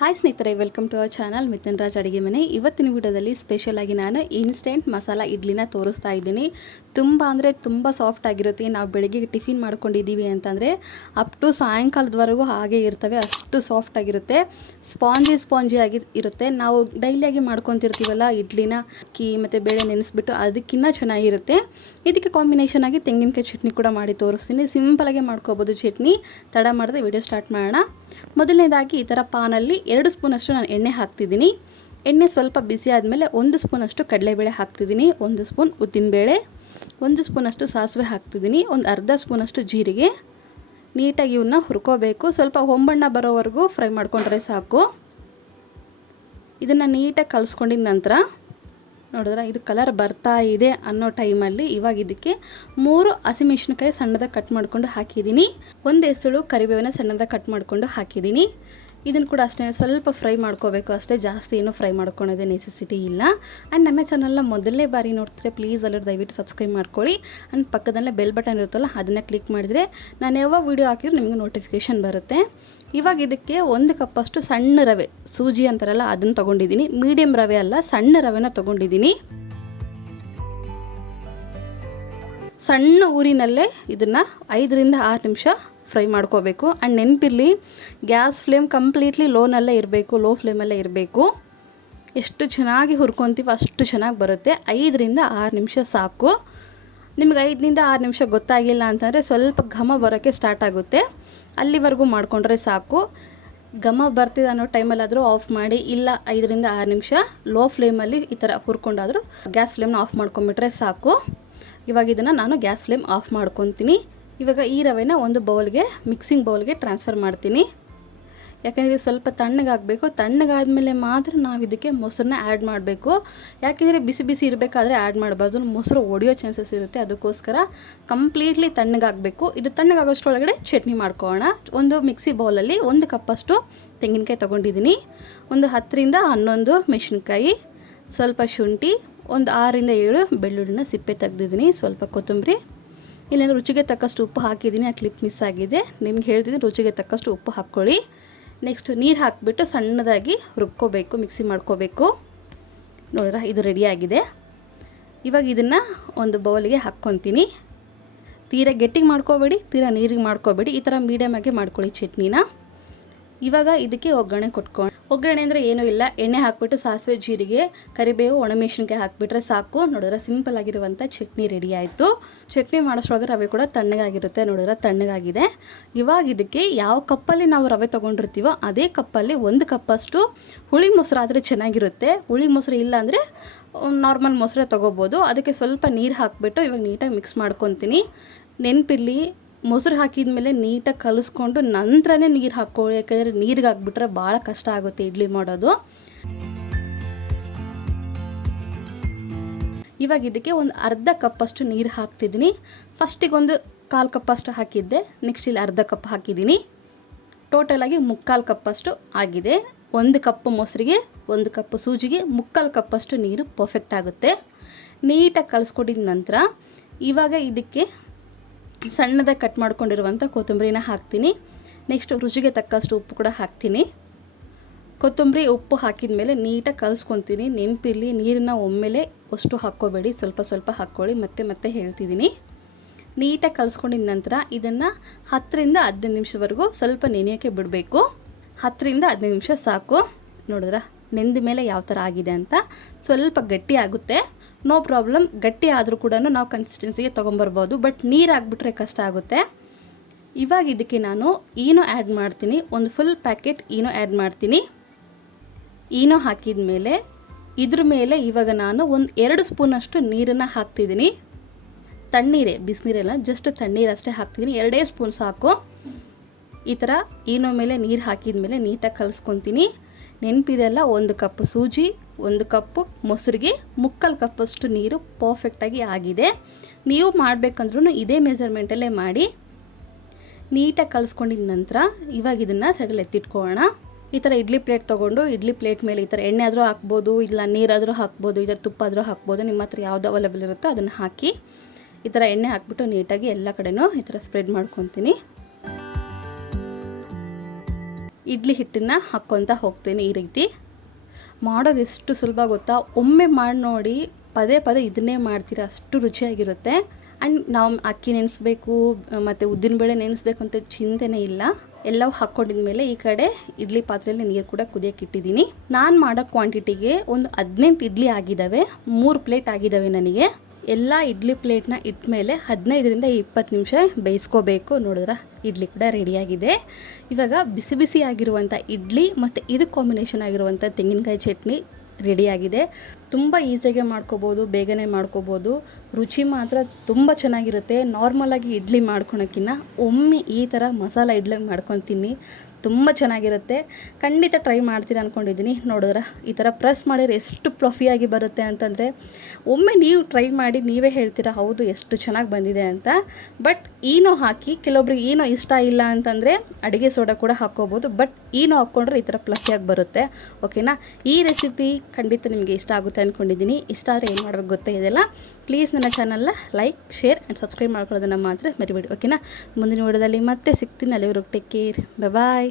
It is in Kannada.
ಹಾಯ್ ಸ್ನೇಹಿತರೆ, welcome to our channel Mithun Raj ಅಡುಗೆ ಮನೆ. ಇವತ್ತಿನ ವಿಡಿಯೋದಲ್ಲಿ ಸ್ಪೆಷಲ್ ಆಗಿ ನಾನು ಇನ್ಸ್ಟೆಂಟ್ ಮಸಾಲ ಇಡ್ಲಿನ ತೋರಿಸ್ತಾ ಇದ್ದೀನಿ. ತುಂಬ ಅಂದರೆ ತುಂಬ ಸಾಫ್ಟ್ ಆಗಿರುತ್ತೆ. ನಾವು ಬೆಳಗ್ಗೆ ಟಿಫಿನ್ ಮಾಡ್ಕೊಂಡಿದ್ದೀವಿ ಅಂತಂದರೆ ಅಪ್ ಟು ಸಾಯಂಕಾಲದವರೆಗೂ ಹಾಗೆ ಇರ್ತವೆ. ಅಷ್ಟು ಸಾಫ್ಟ್ ಆಗಿರುತ್ತೆ. ಸ್ಪಾಂಜಿ ಸ್ಪಾಂಜಿ ಆಗಿ ಇರುತ್ತೆ. ನಾವು ಡೈಲಿಯಾಗಿ ಮಾಡ್ಕೊತಿರ್ತೀವಲ್ಲ ಇಡ್ಲಿನ, ಅಕ್ಕಿ ಮತ್ತು ಬೇಳೆ ನೆನೆಸ್ಬಿಟ್ಟು ಅದಕ್ಕಿಂತ ಚೆನ್ನಾಗಿರುತ್ತೆ. ಇದಕ್ಕೆ ಕಾಂಬಿನೇಷನ್ ಆಗಿ ತೆಂಗಿನಕಾಯಿ ಚಟ್ನಿ ಕೂಡ ಮಾಡಿ ತೋರಿಸ್ತೀನಿ. ಸಿಂಪಲಾಗಿ ಮಾಡ್ಕೋಬೋದು ಚಟ್ನಿ. ತಡ ಮಾಡದೆ ವಿಡಿಯೋ ಸ್ಟಾರ್ಟ್ ಮಾಡೋಣ. ಮೊದಲನೇದಾಗಿ ಈ ಥರ ಪಾನಲ್ಲಿ ಎರಡು ಸ್ಪೂನಷ್ಟು ನಾನು ಎಣ್ಣೆ ಹಾಕ್ತಿದ್ದೀನಿ. ಎಣ್ಣೆ ಸ್ವಲ್ಪ ಬಿಸಿ ಆದಮೇಲೆ ಒಂದು ಸ್ಪೂನಷ್ಟು ಕಡಲೆಬೇಳೆ ಹಾಕ್ತಿದ್ದೀನಿ. ಒಂದು ಸ್ಪೂನ್ ಉದ್ದಿನಬೇಳೆ, ಒಂದು ಸ್ಪೂನಷ್ಟು ಸಾಸಿವೆ ಹಾಕ್ತಿದ್ದೀನಿ. ಒಂದು ಅರ್ಧ ಸ್ಪೂನಷ್ಟು ಜೀರಿಗೆ. ನೀಟಾಗಿ ಇವನ್ನ ಹುರ್ಕೋಬೇಕು. ಸ್ವಲ್ಪ ಹೊಂಬಣ್ಣ ಬರೋವರೆಗೂ ಫ್ರೈ ಮಾಡ್ಕೊಂಡ್ರೆ ಸಾಕು. ಇದನ್ನು ನೀಟಾಗಿ ಕಲಿಸ್ಕೊಂಡಿದ ನಂತರ ನೋಡಿದ್ರೆ, ಇದು ಕಲರ್ ಬರ್ತಾ ಇದೆ ಅನ್ನೋ ಟೈಮಲ್ಲಿ ಇವಾಗ ಇದಕ್ಕೆ ಮೂರು ಹಸಿಮೆಣಸಿನ್ಕಾಯಿ ಸಣ್ಣದಾಗಿ ಕಟ್ ಮಾಡಿಕೊಂಡು ಹಾಕಿದ್ದೀನಿ. ಒಂದು ಹೆಸಳು ಕರಿಬೇವನ್ನ ಸಣ್ಣದಾಗಿ ಕಟ್ ಮಾಡಿಕೊಂಡು ಹಾಕಿದ್ದೀನಿ. ಇದನ್ನು ಕೂಡ ಅಷ್ಟೇ, ಸ್ವಲ್ಪ ಫ್ರೈ ಮಾಡ್ಕೋಬೇಕು. ಅಷ್ಟೇ ಜಾಸ್ತಿ ಏನು ಫ್ರೈ ಮಾಡ್ಕೊಳೋದೇ ನೆಸೆಸಿಟಿ ಇಲ್ಲ. ಆ್ಯಂಡ್ ನಮ್ಮ ಚಾನಲ್ನ ಮೊದಲನೇ ಬಾರಿ ನೋಡ್ತಿದ್ರೆ ಪ್ಲೀಸ್ ಅಲ್ಲರೂ ದಯವಿಟ್ಟು ಸಬ್ಸ್ಕ್ರೈಬ್ ಮಾಡ್ಕೊಳ್ಳಿ. ಆ್ಯಂಡ್ ಪಕ್ಕದಲ್ಲೇ ಬೆಲ್ ಬಟನ್ ಇರುತ್ತಲ್ಲ, ಅದನ್ನು ಕ್ಲಿಕ್ ಮಾಡಿದರೆ ನಾನು ಯಾವ ವೀಡಿಯೋ ಹಾಕಿದ್ರೆ ನಿಮಗೆ ನೋಟಿಫಿಕೇಷನ್ ಬರುತ್ತೆ. ಇವಾಗ ಇದಕ್ಕೆ ಒಂದು ಕಪ್ಪಷ್ಟು ಸಣ್ಣ ರವೆ, ಸೂಜಿ ಅಂತಾರಲ್ಲ, ಅದನ್ನು ತೊಗೊಂಡಿದ್ದೀನಿ. ಮೀಡಿಯಮ್ ರವೆ ಅಲ್ಲ, ಸಣ್ಣ ರವೆನ ತೊಗೊಂಡಿದ್ದೀನಿ. ಸಣ್ಣ ಊರಿನಲ್ಲೇ ಇದನ್ನು ಐದರಿಂದ ಆರು ನಿಮಿಷ ಫ್ರೈ ಮಾಡ್ಕೋಬೇಕು. ಆ್ಯಂಡ್ ನೆನಪಿರಲಿ ಗ್ಯಾಸ್ ಫ್ಲೇಮ್ ಕಂಪ್ಲೀಟ್ಲಿ ಲೋನಲ್ಲೇ ಇರಬೇಕು ಲೋ ಫ್ಲೇಮಲ್ಲೇ ಇರಬೇಕು. ಎಷ್ಟು ಚೆನ್ನಾಗಿ ಹುರ್ಕೊತೀವೋ ಅಷ್ಟು ಚೆನ್ನಾಗಿ ಬರುತ್ತೆ. ಐದರಿಂದ ಆರು ನಿಮಿಷ ಸಾಕು. ನಿಮ್ಗೆ ಐದರಿಂದ ಆರು ನಿಮಿಷ ಗೊತ್ತಾಗಿಲ್ಲ ಅಂತಂದರೆ ಸ್ವಲ್ಪ ಘಮ ಬರೋಕ್ಕೆ ಸ್ಟಾರ್ಟ್ ಆಗುತ್ತೆ. ಅಲ್ಲಿವರೆಗೂ ಮಾಡಿಕೊಂಡ್ರೆ ಸಾಕು. ಘಮ ಬರ್ತಿದೆ ಅನ್ನೋ ಟೈಮಲ್ಲಾದರೂ ಆಫ್ ಮಾಡಿ, ಇಲ್ಲ ಐದರಿಂದ ಆರು ನಿಮಿಷ ಲೋ ಫ್ಲೇಮಲ್ಲಿ ಈ ಥರ ಹುರ್ಕೊಂಡಾದರೂ ಗ್ಯಾಸ್ ಫ್ಲೇಮ್ನ ಆಫ್ ಮಾಡ್ಕೊಂಬಿಟ್ರೆ ಸಾಕು. ಇವಾಗ ಇದನ್ನು ನಾನು ಗ್ಯಾಸ್ ಫ್ಲೇಮ್ ಆಫ್ ಮಾಡ್ಕೊತೀನಿ. ಇವಾಗ ಈ ರವೆನ ಒಂದು ಬೌಲ್ಗೆ ಮಿಕ್ಸಿಂಗ್ ಬೌಲ್ಗೆ ಟ್ರಾನ್ಸ್ಫರ್ ಮಾಡ್ತೀನಿ. ಯಾಕೆಂದರೆ ಸ್ವಲ್ಪ ತಣ್ಣಗಾಗಬೇಕು. ತಣ್ಣಗಾದಮೇಲೆ ಮಾತ್ರ ನಾವು ಇದಕ್ಕೆ ಮೊಸರನ್ನ ಆ್ಯಡ್ ಮಾಡಬೇಕು. ಯಾಕೆಂದರೆ ಬಿಸಿ ಬಿಸಿ ಇರಬೇಕಾದ್ರೆ ಆ್ಯಡ್ ಮಾಡಬಾರ್ದು. ಮೊಸರು ಒಡೆಯೋ ಚಾನ್ಸಸ್ ಇರುತ್ತೆ. ಅದಕ್ಕೋಸ್ಕರ ಕಂಪ್ಲೀಟ್ಲಿ ತಣ್ಣಗಾಗಬೇಕು. ಇದು ತಣ್ಣಗಾಗೋಷ್ಟರೊಳಗಡೆ ಚಟ್ನಿ ಮಾಡ್ಕೊಳ್ಳೋಣ. ಒಂದು ಮಿಕ್ಸಿ ಬೌಲಲ್ಲಿ ಒಂದು ಕಪ್ಪಷ್ಟು ತೆಂಗಿನಕಾಯಿ ತೊಗೊಂಡಿದ್ದೀನಿ. ಒಂದು ಹತ್ತರಿಂದ ಹನ್ನೊಂದು ಮೆಣಸಿನ್ಕಾಯಿ, ಸ್ವಲ್ಪ ಶುಂಠಿ, ಒಂದು ಆರರಿಂದ ಏಳು ಬೆಳ್ಳುಳ್ಳಿನ ಸಿಪ್ಪೆ ತೆಗೆದಿದ್ದೀನಿ. ಸ್ವಲ್ಪ ಕೊತ್ತಂಬರಿ ಇಲ್ಲೇನು ರುಚಿಗೆ ತಕ್ಕಷ್ಟು ಉಪ್ಪು ಹಾಕಿದ್ದೀನಿ, ಆ ಕ್ಲಿಪ್ ಮಿಸ್ ಆಗಿದೆ. ನಿಮ್ಗೆ ಹೇಳ್ತಿದ್ದೀನಿ ರುಚಿಗೆ ತಕ್ಕಷ್ಟು ಉಪ್ಪು ಹಾಕ್ಕೊಳ್ಳಿ. ನೆಕ್ಸ್ಟ್ ನೀರು ಹಾಕಿಬಿಟ್ಟು ಸಣ್ಣದಾಗಿ ರುಬ್ಕೋಬೇಕು ಮಿಕ್ಸಿ ಮಾಡ್ಕೋಬೇಕು. ನೋಡಿದ್ರೆ, ಇದು ರೆಡಿಯಾಗಿದೆ ಇವಾಗ ಇದನ್ನು ಒಂದು ಬೌಲಿಗೆ ಹಾಕ್ಕೊತೀನಿ. ತೀರಾ ಗಟ್ಟಿಗೆ ಮಾಡ್ಕೋಬೇಡಿ, ತೀರಾ ನೀರಿಗೆ ಮಾಡ್ಕೋಬೇಡಿ. ಈ ಥರ ಮೀಡಿಯಮ್ ಆಗಿ ಮಾಡ್ಕೊಳ್ಳಿ ಚಟ್ನಿನ. ಇವಾಗ ಇದಕ್ಕೆ ಒಗ್ಗರಣೆ ಕೊಟ್ಕೊಂಡು ಒಗ್ಗರಣೆ ಅಂದರೆ ಏನೂ ಇಲ್ಲ. ಎಣ್ಣೆ ಹಾಕ್ಬಿಟ್ಟು ಸಾಸಿವೆ ಜೀರಿಗೆ, ಕರಿಬೇವು, ಒಣಮೆಣಸಿನ್ಕಾಯಿ ಹಾಕಿಬಿಟ್ರೆ ಸಾಕು. ನೋಡಿದ್ರೆ ಸಿಂಪಲ್ ಆಗಿರುವಂಥ ಚಟ್ನಿ ರೆಡಿ ಆಯಿತು. ಚಟ್ನಿ ಮಾಡೋಷ್ರೊಳಗೆ ರವೆ ಕೂಡ ತಣ್ಣಗಾಗಿರುತ್ತೆ. ನೋಡಿದ್ರೆ ತಣ್ಣಗಾಗಿದೆ. ಇವಾಗ ಇದಕ್ಕೆ ಯಾವ ಕಪ್ಪಲ್ಲಿ ನಾವು ರವೆ ತೊಗೊಂಡಿರ್ತೀವೋ ಅದೇ ಕಪ್ಪಲ್ಲಿ ಒಂದು ಕಪ್ಪಷ್ಟು ಹುಳಿ ಮೊಸರು ಆದರೆ ಚೆನ್ನಾಗಿರುತ್ತೆ. ಹುಳಿ ಮೊಸರು ಇಲ್ಲ ಅಂದರೆ ನಾರ್ಮಲ್ ಮೊಸರೇ ತೊಗೋಬೋದು. ಅದಕ್ಕೆ ಸ್ವಲ್ಪ ನೀರು ಹಾಕಿಬಿಟ್ಟು ಇವಾಗ ನೀಟಾಗಿ ಮಿಕ್ಸ್ ಮಾಡ್ಕೊತೀನಿ. ನೆನಪಿರಲಿ ಮೊಸರು ಹಾಕಿದ ಮೇಲೆ ನೀಟಾಗಿ ಕಲಿಸ್ಕೊಂಡು ನಂತರನೇ ನೀರು ಹಾಕ್ಕೊಳ್ಳಿ. ಯಾಕಂದರೆ ನೀರಿಗೆ ಹಾಕ್ಬಿಟ್ರೆ ಭಾಳ ಕಷ್ಟ ಆಗುತ್ತೆ ಇಡ್ಲಿ ಮಾಡೋದು. ಇವಾಗ ಇದಕ್ಕೆ ಒಂದು ಅರ್ಧ ಕಪ್ಪಷ್ಟು ನೀರು ಹಾಕ್ತಿದ್ದೀನಿ. ಫಸ್ಟಿಗೆ ಒಂದು ಕಾಲು ಕಪ್ಪಷ್ಟು ಹಾಕಿದ್ದೆ. ನೆಕ್ಸ್ಟ್ ಇಲ್ಲಿ ಅರ್ಧ ಕಪ್ ಹಾಕಿದ್ದೀನಿ. ಟೋಟಲಾಗಿ ಮುಕ್ಕಾಲು ಕಪ್ಪಷ್ಟು ಆಗಿದೆ. ಒಂದು ಕಪ್ ಮೊಸರಿಗೆ, ಒಂದು ಕಪ್ ಸೂಜಿಗೆ ಮುಕ್ಕಾಲು ಕಪ್ಪಷ್ಟು ನೀರು ಪರ್ಫೆಕ್ಟ್ ಆಗುತ್ತೆ. ನೀಟಾಗಿ ಕಲಿಸ್ಕೊಟ್ಟಿದ ನಂತರ ಇವಾಗ ಇದಕ್ಕೆ ಸಣ್ಣದಾಗಿ ಕಟ್ ಮಾಡ್ಕೊಂಡಿರುವಂಥ ಕೊತ್ತಂಬರಿನ ಹಾಕ್ತೀನಿ. ನೆಕ್ಸ್ಟ್ ರುಚಿಗೆ ತಕ್ಕಷ್ಟು ಉಪ್ಪು ಕೂಡ ಹಾಕ್ತೀನಿ. ಕೊತ್ತಂಬರಿ ಉಪ್ಪು ಹಾಕಿದ ಮೇಲೆ ನೀಟಾಗಿ ಕಲಿಸ್ಕೊತೀನಿ. ನೆನಪಿರಲಿ, ನೀರನ್ನ ಒಮ್ಮೆಲೆ ಅಷ್ಟು ಹಾಕ್ಕೋಬೇಡಿ. ಸ್ವಲ್ಪ ಸ್ವಲ್ಪ ಹಾಕ್ಕೊಳ್ಳಿ. ಮತ್ತೆ ಮತ್ತೆ ಹೇಳ್ತಿದ್ದೀನಿ. ನೀಟಾಗಿ ಕಲಿಸ್ಕೊಂಡಿದ ನಂತರ ಇದನ್ನು ಹತ್ತರಿಂದ ಹದಿನೈದು ನಿಮಿಷವರೆಗೂ ಸ್ವಲ್ಪ ನೆನೆಯೋಕ್ಕೆ ಬಿಡಬೇಕು. ಹತ್ತರಿಂದ ಹದಿನೈದು ನಿಮಿಷ ಸಾಕು. ನೋಡಿದ್ರ? ನೆಂದ ಮೇಲೆ ಯಾವ ಥರ ಆಗಿದೆ ಅಂತ. ಸ್ವಲ್ಪ ಗಟ್ಟಿ ಆಗುತ್ತೆ. ನೋ ಪ್ರಾಬ್ಲಮ್ ಗಟ್ಟಿ ಆದರೂ ಕೂಡ ನಾವು ಕನ್ಸಿಸ್ಟೆನ್ಸಿಗೆ ತೊಗೊಂಬರ್ಬೋದು. ಬಟ್ ನೀರು ಕಷ್ಟ ಆಗುತ್ತೆ. ಇವಾಗ ಇದಕ್ಕೆ ನಾನು ಈನೋ ಆ್ಯಡ್ ಮಾಡ್ತೀನಿ. ಒಂದು ಫುಲ್ ಪ್ಯಾಕೆಟ್ ಈನೋ ಆ್ಯಡ್ ಮಾಡ್ತೀನಿ. ಈನೋ ಹಾಕಿದ ಮೇಲೆ ಇದ್ರ ಮೇಲೆ ಇವಾಗ ನಾನು ಒಂದು ಎರಡು ಸ್ಪೂನಷ್ಟು ನೀರನ್ನು ಹಾಕ್ತಿದ್ದೀನಿ. ತಣ್ಣೀರೇ, ಬಿಸಿನೀರೆಲ್ಲ ಜಸ್ಟ್ ತಣ್ಣೀರಷ್ಟೇ ಹಾಕ್ತಿದ್ದೀನಿ. ಎರಡೇ ಸ್ಪೂನ್ ಸಾಕು. ಈ ಥರ ಈನೋ ಮೇಲೆ ನೀರು ಹಾಕಿದ ಮೇಲೆ ನೀಟಾಗಿ ಕಲಸ್ಕೊತೀನಿ. ನೆನಪಿದೆಲ್ಲ ಒಂದು ಕಪ್ ಸೂಜಿ ಒಂದು ಕಪ್ಪು, ಮೊಸರಿಗೆ ಮುಕ್ಕಾಲು ಕಪ್ಪಷ್ಟು ನೀರು ಪರ್ಫೆಕ್ಟಾಗಿ ಆಗಿದೆ. ನೀವು ಮಾಡಬೇಕಂದ್ರೂ ಇದೇ ಮೆಜರ್ಮೆಂಟಲ್ಲೇ ಮಾಡಿ. ನೀಟಾಗಿ ಕಲಿಸ್ಕೊಂಡಿದ ನಂತರ ಇವಾಗ ಇದನ್ನು ಸೈಡಲ್ಲಿ ಎತ್ತಿಟ್ಕೊಳ್ಳೋಣ. ಈ ಥರ ಇಡ್ಲಿ ಪ್ಲೇಟ್ ತೊಗೊಂಡು ಇಡ್ಲಿ ಪ್ಲೇಟ್ ಮೇಲೆ ಈ ಥರ ಎಣ್ಣೆ ಆದರೂ ಹಾಕ್ಬೋದು, ಇಲ್ಲ ನೀರಾದರೂ ಹಾಕ್ಬೋದು ಇದರ ತುಪ್ಪ ಆದರೂ ಹಾಕ್ಬೋದು, ನಿಮ್ಮ ಹತ್ರ ಯಾವ್ದು ಅವೈಲೇಬಲ್ ಇರುತ್ತೋ ಅದನ್ನು ಹಾಕಿ ಈ ಥರ ಎಣ್ಣೆ ಹಾಕ್ಬಿಟ್ಟು ನೀಟಾಗಿ ಎಲ್ಲ ಕಡೆನೂ ಈ ಥರ ಸ್ಪ್ರೆಡ್ ಮಾಡ್ಕೊತೀನಿ. ಇಡ್ಲಿ ಹಿಟ್ಟನ್ನು ಹಾಕ್ಕೊತ ಹೋಗ್ತೀನಿ ಈ ರೀತಿ. ಮಾಡೋದು ಎಷ್ಟು ಸುಲಭ ಗೊತ್ತಾ? ಒಮ್ಮೆ ಮಾಡಿ ನೋಡಿ ಪದೇ ಪದೇ ಇದನ್ನೇ ಮಾಡ್ತೀರಾ? ಅಷ್ಟು ರುಚಿಯಾಗಿರುತ್ತೆ. ಆ್ಯಂಡ್ ನಾವು ಅಕ್ಕಿ ನೆನೆಸ್ಬೇಕು, ಮತ್ತು ಉದ್ದಿನಬೇಳೆ ನೆನೆಸ್ಬೇಕು ಅಂತ ಚಿಂತೆನೇ ಇಲ್ಲ. ಎಲ್ಲವೂ ಹಾಕ್ಕೊಂಡಿದ ಮೇಲೆ ಈ ಕಡೆ ಇಡ್ಲಿ ಪಾತ್ರೆಯಲ್ಲಿ ನೀರು ಕೂಡ ಕುದಿಯಕ್ಕೆ ಇಟ್ಟಿದ್ದೀನಿ. ನಾನು ಮಾಡೋ ಕ್ವಾಂಟಿಟಿಗೆ ಒಂದು ಹದಿನೆಂಟು ಇಡ್ಲಿ ಆಗಿದ್ದಾವೆ. ಮೂರು ಪ್ಲೇಟ್ ಆಗಿದ್ದಾವೆ ನನಗೆ. ಎಲ್ಲ ಇಡ್ಲಿ ಪ್ಲೇಟ್ನ ಇಟ್ಟ ಮೇಲೆ ಹದಿನೈದರಿಂದ ಇಪ್ಪತ್ತು ನಿಮಿಷ ಬೇಯಿಸ್ಕೋಬೇಕು. ನೋಡಿದ್ರೆ? ಇಡ್ಲಿ ಕೂಡ ರೆಡಿಯಾಗಿದೆ ಇವಾಗ ಬಿಸಿ ಬಿಸಿ ಆಗಿರುವಂಥ ಇಡ್ಲಿ ಮತ್ತು ಇದು ಕಾಂಬಿನೇಷನ್ ಆಗಿರುವಂಥ ತೆಂಗಿನಕಾಯಿ ಚಟ್ನಿ ರೆಡಿಯಾಗಿದೆ ತುಂಬ ಈಸಿಯಾಗೆ ಮಾಡ್ಕೋಬೋದು, ಬೇಗನೆ ಮಾಡ್ಕೋಬೋದು. ರುಚಿ ಮಾತ್ರ ತುಂಬ ಚೆನ್ನಾಗಿರುತ್ತೆ. ನಾರ್ಮಲಾಗಿ ಇಡ್ಲಿ ಮಾಡ್ಕೊಳೋಕ್ಕಿನ್ನ ಒಮ್ಮೆ ಈ ಥರ ಮಸಾಲ ಇಡ್ಲಿ ಮಾಡ್ಕೊತೀನಿ. ತುಂಬ ಚೆನ್ನಾಗಿರುತ್ತೆ. ಖಂಡಿತ ಟ್ರೈ ಮಾಡ್ತೀರಾ ಅಂದ್ಕೊಂಡಿದ್ದೀನಿ ನೋಡಿದ್ರೆ ಈ ಥರ ಪ್ರೆಸ್ ಮಾಡಿದ್ರೆ ಎಷ್ಟು ಪ್ಲಫಿಯಾಗಿ ಬರುತ್ತೆ ಅಂತಂದರೆ ಒಮ್ಮೆ ನೀವು ಟ್ರೈ ಮಾಡಿ ನೀವೇ ಹೇಳ್ತೀರಾ, ಹೌದು ಎಷ್ಟು ಚೆನ್ನಾಗಿ ಬಂದಿದೆ ಅಂತ. ಬಟ್ ಈನೋ ಹಾಕಿ, ಕೆಲವೊಬ್ರಿಗೆ ಏನೋ ಇಷ್ಟ ಇಲ್ಲ ಅಂತಂದರೆ ಅಡುಗೆ ಸೋಡಾ ಕೂಡ ಹಾಕ್ಕೋಬೋದು. ಬಟ್ ಈನೋ ಹಾಕ್ಕೊಂಡ್ರೆ ಈ ಥರ ಪ್ಲಫಿಯಾಗಿ ಬರುತ್ತೆ. ಓಕೆನಾ ಈ ರೆಸಿಪಿ ಖಂಡಿತ ನಿಮಗೆ ಇಷ್ಟ ಆಗುತ್ತೆ ಅಂದ್ಕೊಂಡಿದ್ದೀನಿ ಇಷ್ಟ ಆದರೆ ಏನು ಮಾಡಬೇಕು ಗೊತ್ತೇ ಇದೆಲ್ಲ. ಪ್ಲೀಸ್ ನನ್ನ ಚಾನಲ್ನ ಲೈಕ್ ಶೇರ್ ಆ್ಯಂಡ್ ಸಬ್ಸ್ಕ್ರೈಬ್ ಮಾಡ್ಕೊಳ್ಳೋದನ್ನು ಮಾತ್ರ ಮರಿಬೇಡಿ ಓಕೆನಾ ಮುಂದಿನ ವಿಡಿಯೋದಲ್ಲಿ ಮತ್ತೆ ಸಿಗ್ತೀನಿ. ಅಲ್ಲಿವರೆಗೆ ಟೇಕ್ ಕೇರ್ ಬಾಯ್